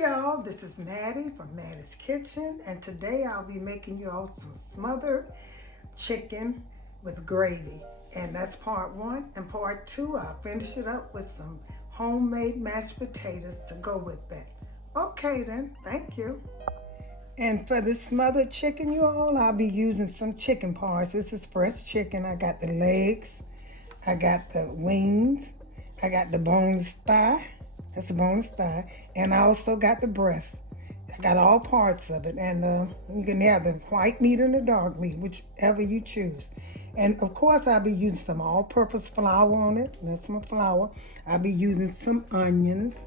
y'all, this is Mattie from Mattie's Kitchen, and today I'll be making you all some smothered chicken with gravy. And that's part one. And part two, I'll finish it up with some homemade mashed potatoes to go with that. Okay then, thank you. And for the smothered chicken, you all, I'll be using some chicken parts. This is fresh chicken. I got the legs, I got the wings, I got the boneless thigh. That's a boneless thigh. And I also got the breast. I got all parts of it. And you can have the white meat and the dark meat, whichever you choose. And of course, I'll be using some all-purpose flour on it. That's my flour. I'll be using some onions.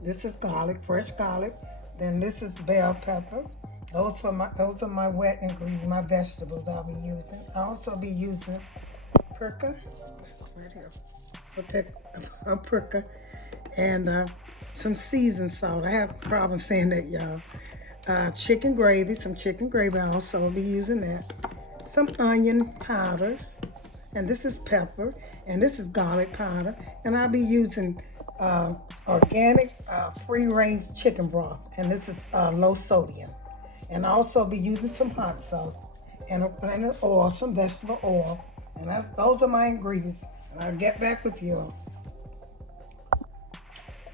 This is garlic, fresh garlic. Then this is bell pepper. Those are my wet ingredients, my vegetables I'll be using. I'll also be using paprika, right here. Paprika, and some seasoned salt. I have problems saying that, y'all. Chicken gravy, some chicken gravy. I'll also be using that. Some onion powder, and this is pepper, and this is garlic powder, and I'll be using organic free-range chicken broth, and this is low sodium. And I'll also be using some hot sauce and oil, some vegetable oil, and those are my ingredients. I'll get back with you.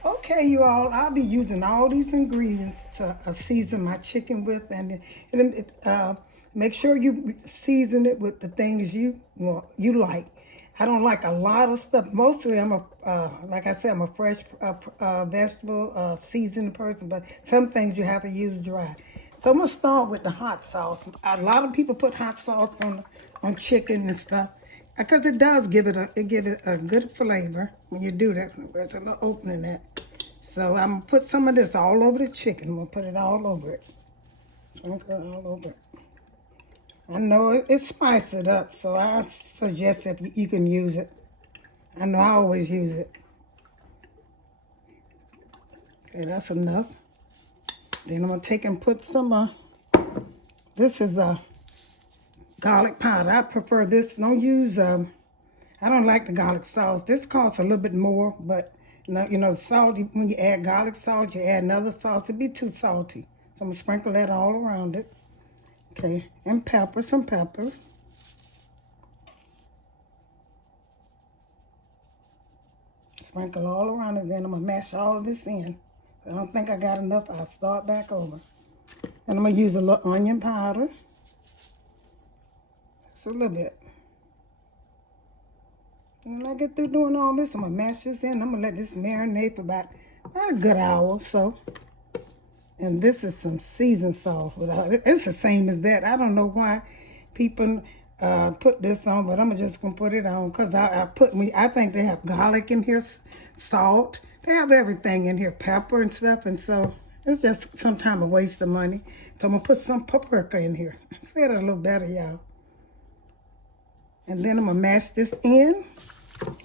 Okay, you all, I'll be using all these ingredients to season my chicken with, and make sure you season it with the things you like. I don't like a lot of stuff. Mostly, like I said, I'm a fresh vegetable seasoned person, but some things you have to use dry. So I'm gonna start with the hot sauce. A lot of people put hot sauce on chicken and stuff, because it does give it a good flavor when you do that. There's a little opening there. So I'm gonna put some of this all over the chicken. I'm gonna put it all over it. All over it. I know it spices it up, so I suggest if you can use it. I know I always use it. Okay, that's enough. Then I'm gonna take and put some. This is garlic powder. I prefer this. Don't use, I don't like the garlic sauce. This costs a little bit more, but you know, salt, when you add garlic sauce, you add another sauce, it'd be too salty. So I'm gonna sprinkle that all around it. Okay, and pepper, some pepper. Sprinkle all around it, then I'm gonna mash all of this in. If I don't think I got enough, I'll start back over. And I'm gonna use a little onion powder. Just a little bit. And when I get through doing all this, I'm gonna mash this in. I'm gonna let this marinate for about a good hour or so. And this is some seasoned sauce. It's the same as that. I don't know why people put this on, but I'm just gonna put it on because I think they have garlic in here, salt. They have everything in here, pepper and stuff, and so it's just sometimes a waste of money. So I'm gonna put some paprika in here. Say it a little better, y'all. And then I'm gonna mash this in.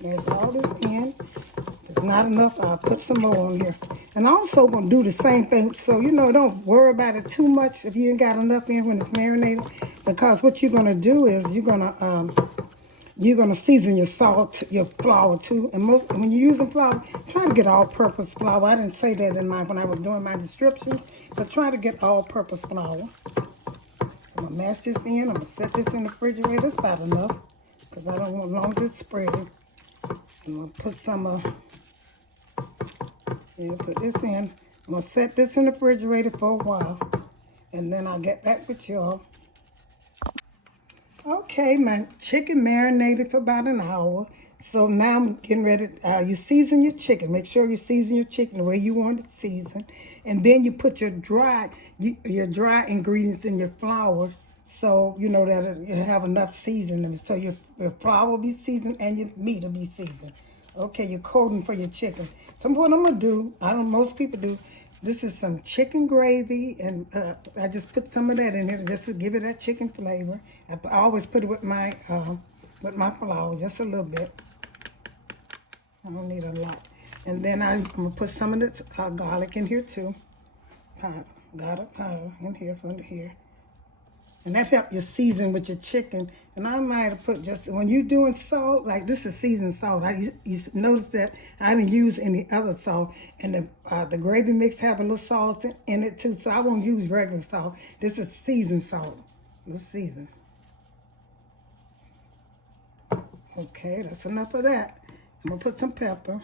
Mash all this in. If it's not enough, I'll put some more on here. And I'm also gonna do the same thing, so don't worry about it too much if you ain't got enough in when it's marinated. Because what you're gonna do is you're gonna season your salt, your flour too. And when you're using flour, try to get all-purpose flour. I didn't say that when I was doing my descriptions, but try to get all-purpose flour. So I'm gonna mash this in. I'm gonna set this in the refrigerator. That's about enough, because I don't want, as long as it's spreading. I'm gonna put some put this in. I'm gonna set this in the refrigerator for a while, and then I'll get back with y'all. Okay, my chicken marinated for about an hour. So now I'm getting ready. You season your chicken. Make sure you season your chicken the way you want it seasoned, and then you put your dry ingredients in your flour. So you know that you have enough seasoning. So your flour will be seasoned and your meat will be seasoned. Okay, your coating for your chicken. So what I'm gonna do, most people do, this is some chicken gravy, and I just put some of that in here just to give it that chicken flavor. I always put it with my flour, just a little bit. I don't need a lot. And then I'm gonna put some of this garlic in here too. Garlic powder in here, from here. And that helps you season with your chicken. And I might have put just, when you're doing salt, like this is seasoned salt. You notice that I didn't use any other salt. And the gravy mix have a little salt in it too. So I won't use regular salt. This is seasoned salt. Let's season. Okay, that's enough of that. I'm going to put some pepper.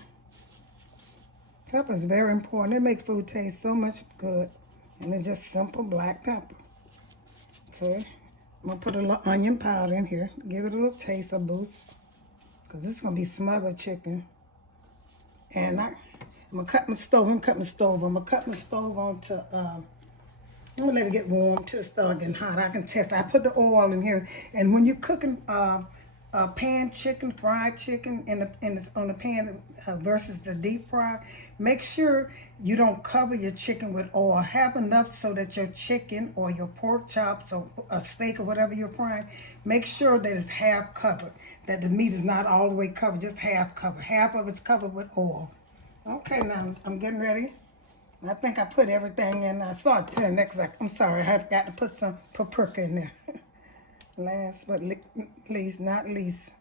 Pepper is very important. It makes food taste so much good. And it's just simple black pepper. Okay, I'm going to put a little onion powder in here. Give it a little taste, a boost. Because this is going to be smothered chicken. And I'm going to cut my stove. I'm going to cut my stove on to, I'm going to let it get warm till it start getting hot. I can test. I put the oil in here. And when you're cooking pan chicken, fried chicken on the pan versus the deep fry, make sure you don't cover your chicken with oil. Have enough so that your chicken or your pork chops or a steak or whatever you're frying, make sure that it's half covered, that the meat is not all the way covered, just half covered. Half of it's covered with oil. Okay, now I'm getting ready. I think I put everything in. I saw it to the next. I'm sorry, I got to put some paprika in there. Last but not least.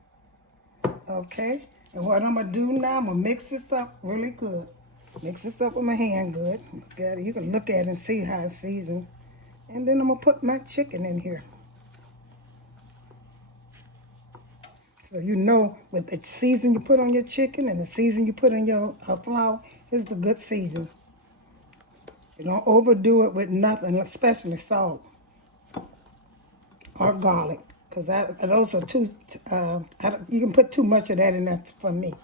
Okay, and what I'm going to do now, I'm going to mix this up really good. Mix this up with my hand good. Look at it. You can look at it and see how it's seasoned. And then I'm going to put my chicken in here. So you know with the season you put on your chicken and the season you put in your flour is the good season. You don't overdo it with nothing, especially salt or garlic, because those are too, you can put too much of that in there for me.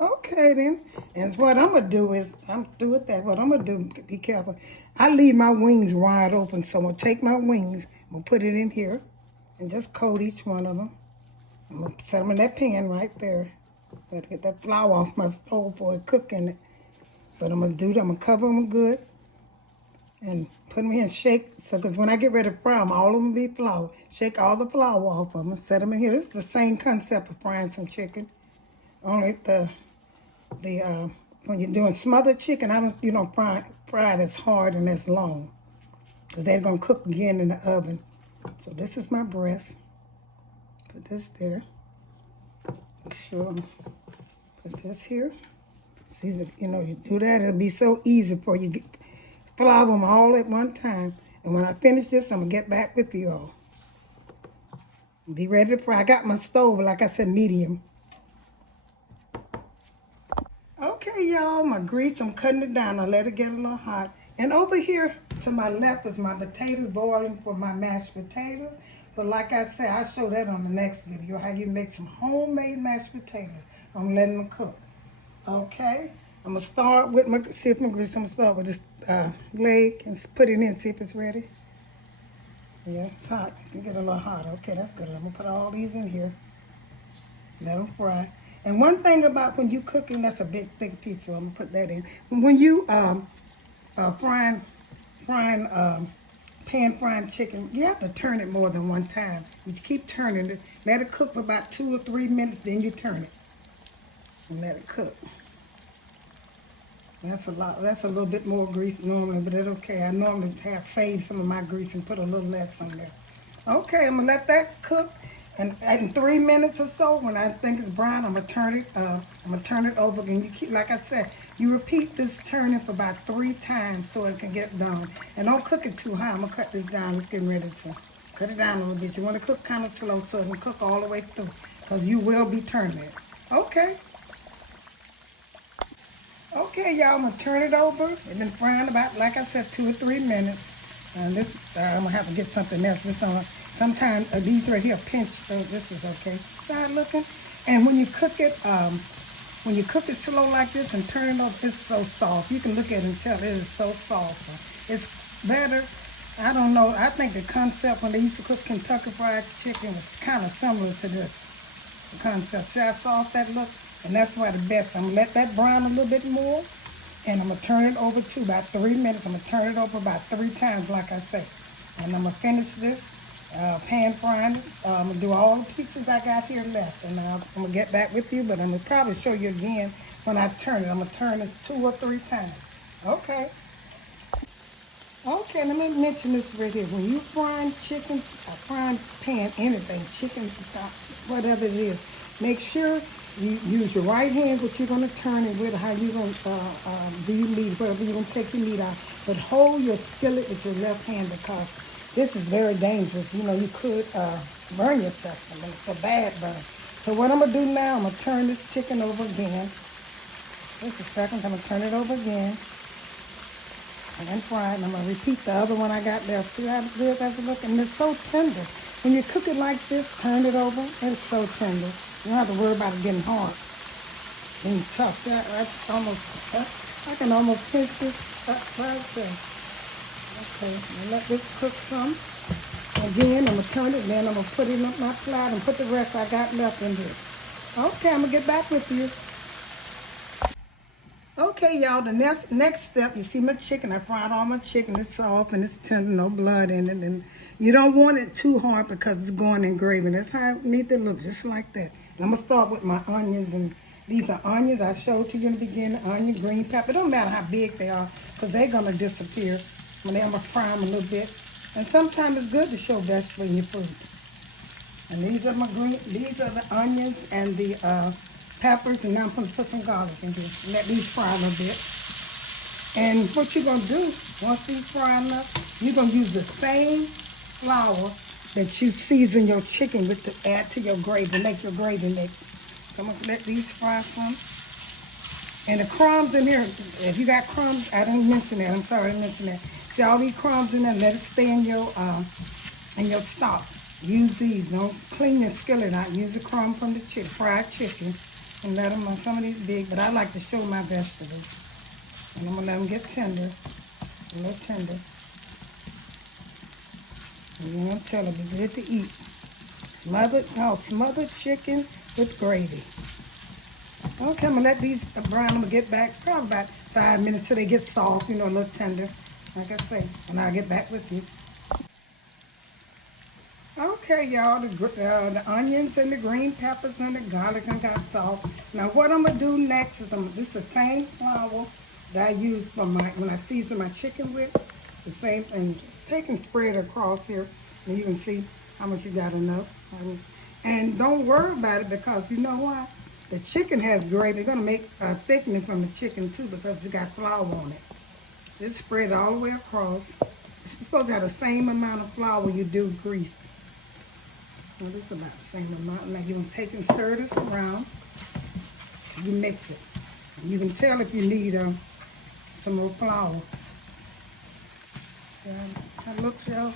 Okay then, and what I'm going to do is, I'm through with that, what I'm going to do, be careful, I leave my wings wide open, so I'm going to take my wings, I'm going to put it in here, and just coat each one of them. I'm going to set them in that pan right there. I have to get that flour off my stove for it cooking it. But I'm going to do that, I'm going to cover them good, and put them here and shake. So, because when I get ready to fry them, all of them be flour. Shake all the flour off of them and set them in here. This is the same concept of frying some chicken. Only when you're doing smothered chicken, you don't fry it as hard and as long, because they're gonna cook again in the oven. So this is my breast. Put this there. Make sure. Put this here. See, you do that. It'll be so easy for you. Flour them all at one time. And when I finish this, I'm going to get back with you all. Be ready to fry. I got my stove, like I said, medium. Okay, y'all, my grease, I'm cutting it down. I let it get a little hot. And over here to my left is my potatoes boiling for my mashed potatoes. But like I said, I'll show that on the next video, how you make some homemade mashed potatoes. I'm letting them cook. Okay. I'm going to start with my, see if my grease, I'm going to start with this leg and put it in, see if it's ready. Yeah, it's hot. It can get a little hot. Okay, that's good. I'm going to put all these in here. Let them fry. And one thing about when you cooking, that's a big, thick piece, so I'm going to put that in. When you pan frying chicken, you have to turn it more than one time. You keep turning it. Let it cook for about 2 or 3 minutes, then you turn it. And let it cook. That's a lot. That's a little bit more grease normally, but it's okay. I normally save some of my grease and put a little less on there. Okay, I'm gonna let that cook, and in 3 minutes or so, when I think it's brown, I'm gonna turn it over. And you keep, like I said, you repeat this turning for about 3 times so it can get done. And don't cook it too high. I'm gonna cut this down. It's getting ready to cut it down a little bit. You want to cook kind of slow so it can cook all the way through, because you will be turning it. Okay. Okay, y'all, I'm going to turn it over. It's been frying about, like I said, 2 or 3 minutes. And this, I'm going to have to get something else. This on, sometimes these right here pinch, so this is okay. Start looking. And when you cook it slow like this and turn it over, it's so soft. You can look at it and tell it is so soft. It's better. I don't know. I think the concept when they used to cook Kentucky Fried Chicken was kind of similar to this. The concept. See how soft that looks? And that's why the best. I'm going to let that brown a little bit more. And I'm going to turn it over to about 3 minutes. I'm going to turn it over about 3 times, like I say. And I'm going to finish this pan frying. I'm going to do all the pieces I got here left. And I'm going to get back with you, but I'm going to probably show you again when I turn it. I'm going to turn it 2 or 3 times. Okay. Okay, let me mention this right here. When you frying chicken, frying pan, anything, chicken, whatever it is, make sure you use your right hand, what you're going to turn it with, how you're going to do your meat, whatever you're going to take your meat out. But hold your skillet with your left hand because this is very dangerous. You know, you could burn yourself. I mean, it's a bad burn. So what I'm going to do now, I'm going to turn this chicken over again. Just a second, I'm going to turn it over again. And fry it. And I'm gonna repeat the other one I got left. See how good that's looking? And it's so tender. When you cook it like this, turn it over, it's so tender. You don't have to worry about it getting hard, getting tough. See, I can almost pinch this up by itself. Okay, now let this cook some. Again, I'm gonna turn it, then I'm gonna put it in my plate and put the rest I got left in here. Okay, I'm gonna get back with you. Okay, y'all, the next step, you see my chicken. I fried all my chicken. It's soft and it's tender, no blood in it. And you don't want it too hard because it's going in gravy. That's how it needs to look, just like that. And I'm going to start with my onions. And these are onions I showed to you in the beginning. Onion, green pepper. It don't matter how big they are because they're going to disappear when I'm going to fry them a little bit. And sometimes it's good to show vegetables in your food. And these are these are the onions and the peppers, and now I'm going to put some garlic in here. Let these fry a little bit. And what you're going to do, once these fry enough, you're going to use the same flour that you season your chicken with to add to your gravy, make your gravy mix. So I'm going to let these fry some. And the crumbs in here, if you got crumbs, I didn't mention that. I'm sorry I didn't mention that. See all these crumbs in there, let it stay in your stock. Use these. Don't clean your skillet out. Use the crumb from the fried chicken and let them on some of these big. But I like to show my vegetables. And I'm going to let them get tender, a little tender. And then I'm telling you, good to eat. Smothered chicken with gravy. Okay, I'm going to let these brown. I'm going to get back probably about 5 minutes till they get soft, you know, a little tender, like I say. And I'll get back with you. Okay, y'all, the onions and the green peppers and the garlic and got soft. Now, what I'm going to do next is, this is the same flour that I use for when I season my chicken with. The same thing. Just take and spread it across here, and you can see how much you got enough. And don't worry about it because you know why? The chicken has gravy. They're going to make a thickening from the chicken, too, because it's got flour on it. So just spread it all the way across. You're supposed to have the same amount of flour you do grease. Well, this is about the same amount. Now you're going to take and stir this around. You mix it. And you can tell if you need some more flour. How it looks, y'all.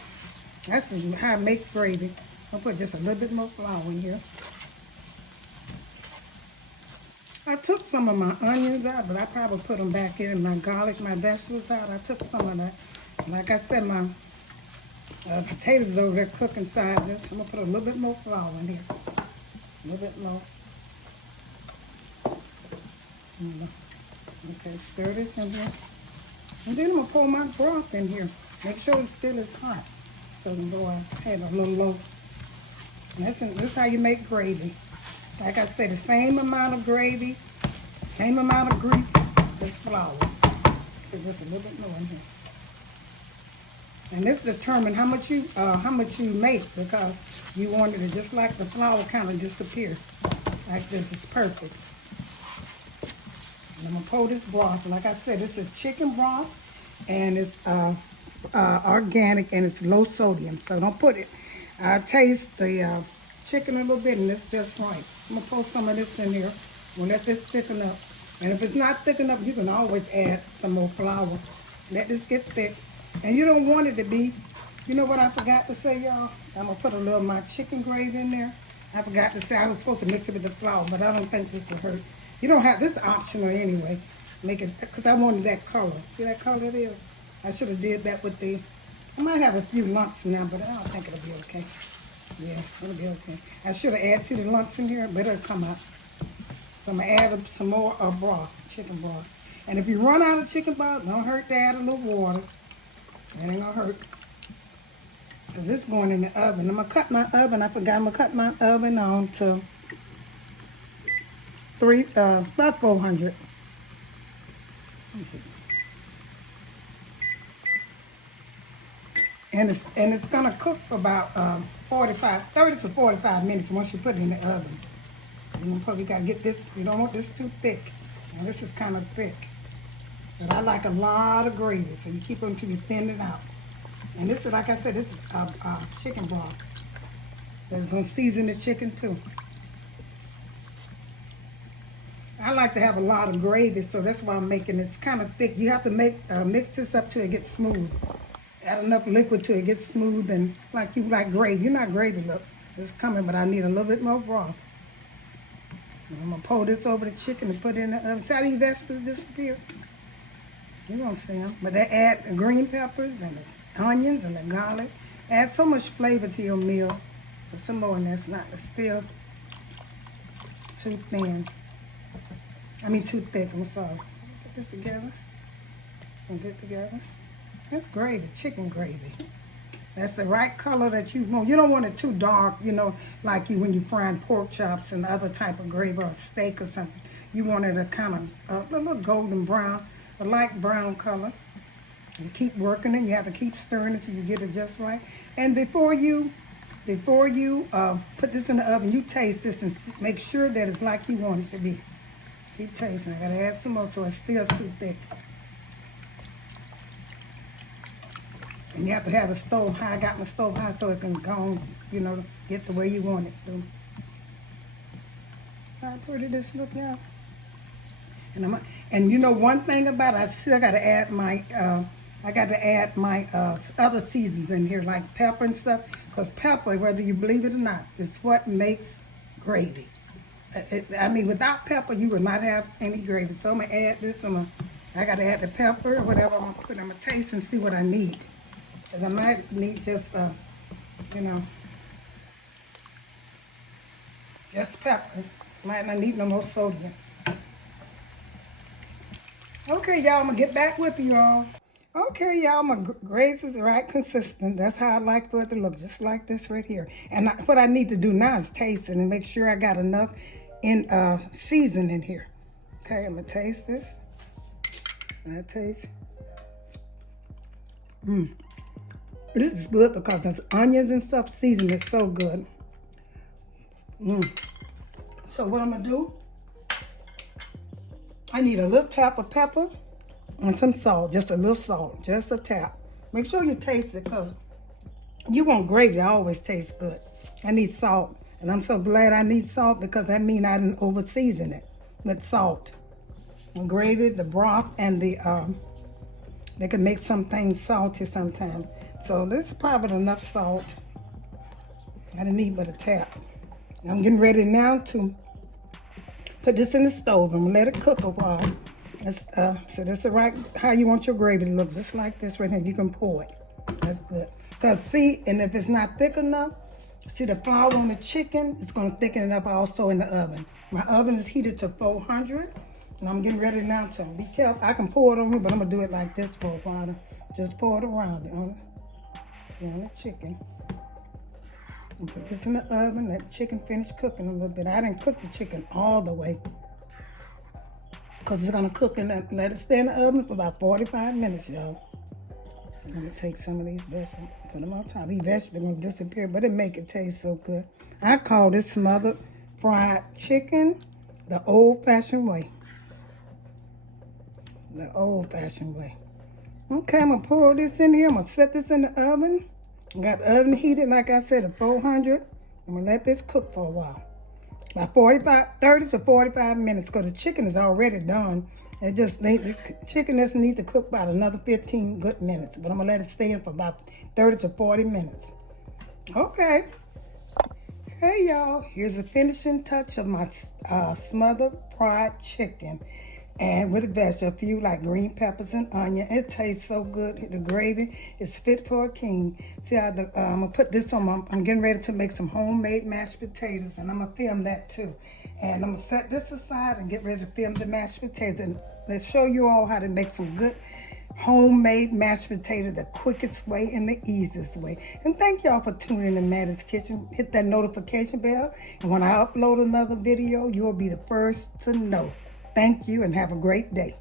That's how I make gravy. I'll put just a little bit more flour in here. I took some of my onions out, but I probably put them back in. My garlic, my vegetables out. I took some of that. Like I said, my potatoes over there cooking inside this. I'm going to put a little bit more flour in here. A little bit more. Okay, stir this in here. And then I'm going to pour my broth in here. Make sure it still is hot. So I'm going to have a little low. This is how you make gravy. Like I said, the same amount of gravy, same amount of grease, this flour. Put just a little bit more in here. And this determines how much you make because you want it to just like the flour kind of disappear. Like this is perfect. And I'm gonna pour this broth. Like I said, it's a chicken broth, and it's organic and it's low sodium. So don't put it. I taste the chicken a little bit, and it's just right. I'm gonna pour some of this in here. We'll let this thicken up. And if it's not thick enough, you can always add some more flour. Let this get thick. And you don't want it to be, you know what I forgot to say, y'all? I'm going to put a little of my chicken gravy in there. I forgot to say I was supposed to mix it with the flour, but I don't think this will hurt. You don't have, this is optional anyway. Make it, because I wanted that color. See that color there? I should have did that with the, I might have a few lumps now, but I don't think it'll be okay. Yeah, it'll be okay. I should have added, see the lumps in here, but it'll come out. So I'm going to add some more broth, chicken broth. And if you run out of chicken broth, don't hurt to add a little water. That ain't gonna hurt. Cause it's going in the oven. I'm gonna cut my oven. I forgot I'm gonna cut my oven on to about 400. Let me see. And it's gonna cook for about 30 to 45 minutes once you put it in the oven. You probably gotta get this, you don't want this too thick. Now this is kind of thick. But I like a lot of gravy, so you keep it until you thin it out. And this is, like I said, this is chicken broth. That's gonna season the chicken too. I like to have a lot of gravy, so that's why I'm making it. It's kind of thick. You have to mix this up till it gets smooth. Add enough liquid till it gets smooth and like you like gravy. You're not gravy, look. It's coming, but I need a little bit more broth. And I'm gonna pour this over the chicken and put it in the oven. See how these vegetables disappear? You won't see them, but they add the green peppers and the onions and the garlic. Add so much flavor to your meal. But some more, and that's not, it's still too thin. I mean too thick, I'm sorry. Put this together and get together. That's gravy, chicken gravy. That's the right color that you want. You don't want it too dark, you know, like when you frying pork chops and other type of gravy or steak or something. You want it a kind of a little golden brown, a light brown color. You keep working it. You have to keep stirring it till you get it just right. And before you put this in the oven, you taste this and make sure that it's like you want it to be. Keep tasting. I gotta add some more so it's still too thick. And you have to have the stove high. I got my stove high so it can go on, you know, get the way you want it to. How pretty this look, y'all. And you know one thing about it, I still got to add my other seasons in here, like pepper and stuff, because pepper, whether you believe it or not, is what makes gravy. I mean, without pepper, you would not have any gravy. So I'm gonna add this. I got to add the pepper or whatever I'm gonna put. I'm gonna taste and see what I need, because I might need just, you know, just pepper. Might not need no more sodium. Okay, y'all, I'm gonna get back with you all. Okay, y'all, my gravy is right consistent. That's how I like for it to look, just like this right here. And what I need to do now is taste it and make sure I got enough in season in here. Okay, I'm gonna taste this. I taste. This is good because the onions and stuff season is so good. So what I'm gonna do? I need a little tap of pepper and some salt, just a little salt, just a tap. Make sure you taste it because you want gravy, it always tastes good. I need salt, and I'm so glad I need salt because that means I didn't over season it with salt. And gravy, the broth, and the, they can make some things salty sometimes. So this is probably enough salt. I didn't need but a tap. I'm getting ready now to put this in the stove and let it cook a while. So that's the right, how you want your gravy to look, just like this right here. You can pour it. That's good. Because see, and if it's not thick enough, see the flour on the chicken, it's going to thicken it up also in the oven. My oven is heated to 400, and I'm getting ready now to be careful. I can pour it on here, but I'm going to do it like this for a while. Just pour it around it on the chicken. And put this in the oven, let the chicken finish cooking a little bit. I didn't cook the chicken all the way because it's gonna cook and let it stay in the oven for about 45 minutes, y'all. I'm gonna take some of these vegetables, put them on top. These vegetables are gonna disappear, but it make it taste so good. I call this smothered fried chicken the old-fashioned way. The old-fashioned way. Okay, I'm gonna pour this in here. I'm gonna set this in the oven. I got the oven heated, like I said, at 400. I'm gonna let this cook for a while. About 30 to 45 minutes, because the chicken is already done. The chicken just needs to cook about another 15 good minutes. But I'm gonna let it stay in for about 30 to 40 minutes. Okay. Hey y'all, here's the finishing touch of my smothered fried chicken. And with the vegetables, a few like green peppers and onion. It tastes so good. The gravy is fit for a king. See how I'm gonna put this on. I'm getting ready to make some homemade mashed potatoes, and I'm gonna film that too. And I'm gonna set this aside and get ready to film the mashed potatoes. And let's show you all how to make some good homemade mashed potatoes the quickest way and the easiest way. And thank y'all for tuning in to Mattie's Kitchen. Hit that notification bell, and when I upload another video, you'll be the first to know. Thank you and have a great day.